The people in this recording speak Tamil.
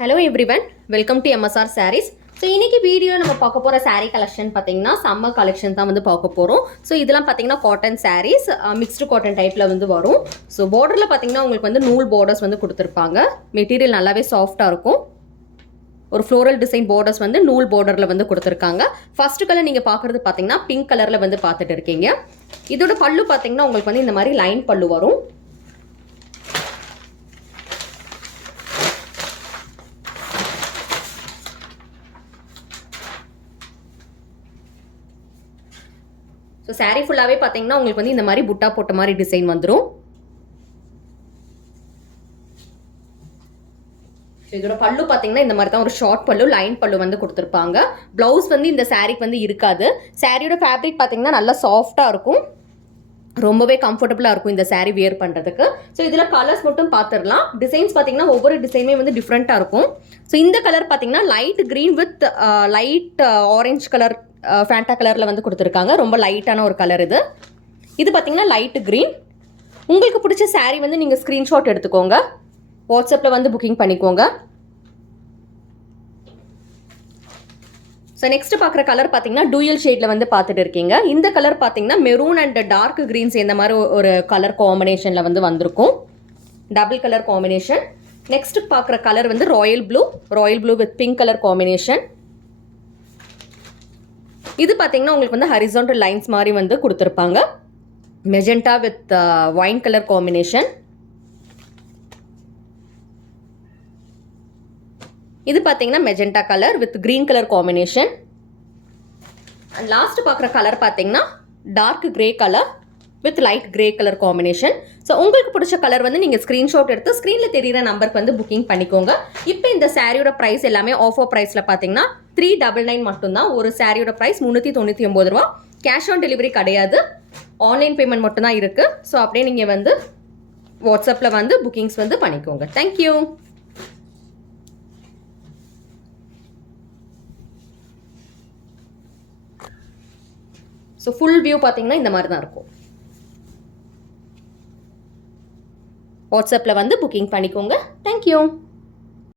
Hello everyone, welcome to MSR Sarees. So இன்றைக்கி வீடியோ நம்ம பார்க்க போகிற சாரீ கலெக்ஷன் பார்த்தீங்கன்னா சம்மர் கலெக்ஷன் தான் வந்து பார்க்க போகிறோம். ஸோ இதெல்லாம் பார்த்தீங்கன்னா காட்டன் சாரீஸ், மிக்ஸ்டு காட்டன் டைப்பில் வந்து வரும். ஸோ பார்டரில் பார்த்தீங்கன்னா உங்களுக்கு வந்து நூல் பார்டர்ஸ் வந்து கொடுத்துருப்பாங்க. மெட்டீரியல் நல்லாவே சாஃப்டாக இருக்கும். ஒரு ஃப்ளோரல் டிசைன் பார்டர்ஸ் வந்து நூல் பார்டரில் வந்து கொடுத்துருக்காங்க. ஃபர்ஸ்ட் கலர் நீங்கள் பார்க்குறது பார்த்தீங்கன்னா பிங்க் கலரில் வந்து பார்த்துட்டு இருக்கீங்க. இதோட பல்லு பார்த்தீங்கன்னா உங்களுக்கு வந்து இந்த மாதிரி லைன் பல்லு வரும். ஸோ சாரீ ஃபுல்லாகவே பார்த்தீங்கன்னா உங்களுக்கு வந்து இந்த மாதிரி புட்டா போட்ட மாதிரி டிசைன் வந்துடும். ஸோ இதோட பல்லு பார்த்தீங்கன்னா இந்த மாதிரி தான் ஒரு ஷார்ட் பல்லு, லைன் பல்லு வந்து கொடுத்துருப்பாங்க. ப்ளவுஸ் வந்து இந்த சாரீக்கு வந்து இருக்காது. சாரியோட ஃபேப்ரிக் பார்த்தீங்கன்னா நல்லா சாஃப்டாக இருக்கும், ரொம்பவே கம்ஃபர்டபுளாக இருக்கும் இந்த சாரீ வியர் பண்ணுறதுக்கு. ஸோ இதில் கலர்ஸ் மட்டும் பார்த்துடலாம். டிசைன்ஸ் பார்த்தீங்கன்னா ஒவ்வொரு டிசைனுமே வந்து டிஃப்ரெண்ட்டாக இருக்கும். ஸோ இந்த கலர் பார்த்தீங்கன்னா light green with light orange colour Fanta கலரில் வந்து கொடுத்துருக்காங்க. ரொம்ப லைட்டான ஒரு கலர் இது. இது பார்த்தீங்கன்னா லைட் க்ரீன். உங்களுக்கு பிடிச்ச சாரீ வந்து நீங்கள் ஸ்க்ரீன்ஷாட் எடுத்துக்கோங்க, வாட்ஸ்அப்பில் வந்து புக்கிங் பண்ணிக்கோங்க. ஸோ நெக்ஸ்ட் பார்க்குற கலர் பார்த்தீங்கன்னா டூயல் ஷேடில் வந்து பார்த்துட்டு இருக்கீங்க. இந்த கலர் பார்த்தீங்கன்னா மெரூன் அண்ட் டார்க் க்ரீன் சேர்ந்த மாதிரி ஒரு கலர் காம்பினேஷனில் வந்து வந்திருக்கும். Double colour combination. நெக்ஸ்ட் பார்க்குற கலர் வந்து royal blue with pink colour combination. இது பார்த்தீங்கன்னா உங்களுக்கு வந்து ஹரிசான்டல் லைன்ஸ் மாதிரி வந்து கொடுத்துருப்பாங்க. Magenta with wine colour combination. இது பார்த்தீங்கன்னா magenta colour with green colour combination. And last பார்க்குற கலர் பார்த்தீங்கன்னா dark grey colour with light grey colour combination. So உங்களுக்கு பிடிச்ச கலர் வந்து நீங்கள் ஸ்க்ரீன்ஷாட் எடுத்து ஸ்க்ரீனில் தெரிகிற நம்பருக்கு வந்து புக்கிங் பண்ணிக்கோங்க. இப்போ இந்த சாரியோட ப்ரைஸ் எல்லாமே ஆஃபர் ப்ரைஸில் பார்த்தீங்கன்னா 399 மட்டும்தான். ஒரு சாரியோட ப்ரைஸ் 399 ரூபா. கேஷ் ஆன் டெலிவரி கிடையாது, ஆன்லைன் பேமெண்ட் மட்டும்தான் இருக்குது. ஸோ அப்படியே நீங்கள் வந்து வாட்ஸ்அப்பில் வந்து புக்கிங்ஸ் வந்து பண்ணிக்கோங்க. தேங்க்யூ. ஸோ ஃபுல் வியூ பார்த்தீங்கன்னா இந்த மாதிரி தான் இருக்கும். வாட்ஸ்அப்பில் வந்து புக்கிங் பண்ணிக்கோங்க. தேங்க்யூ.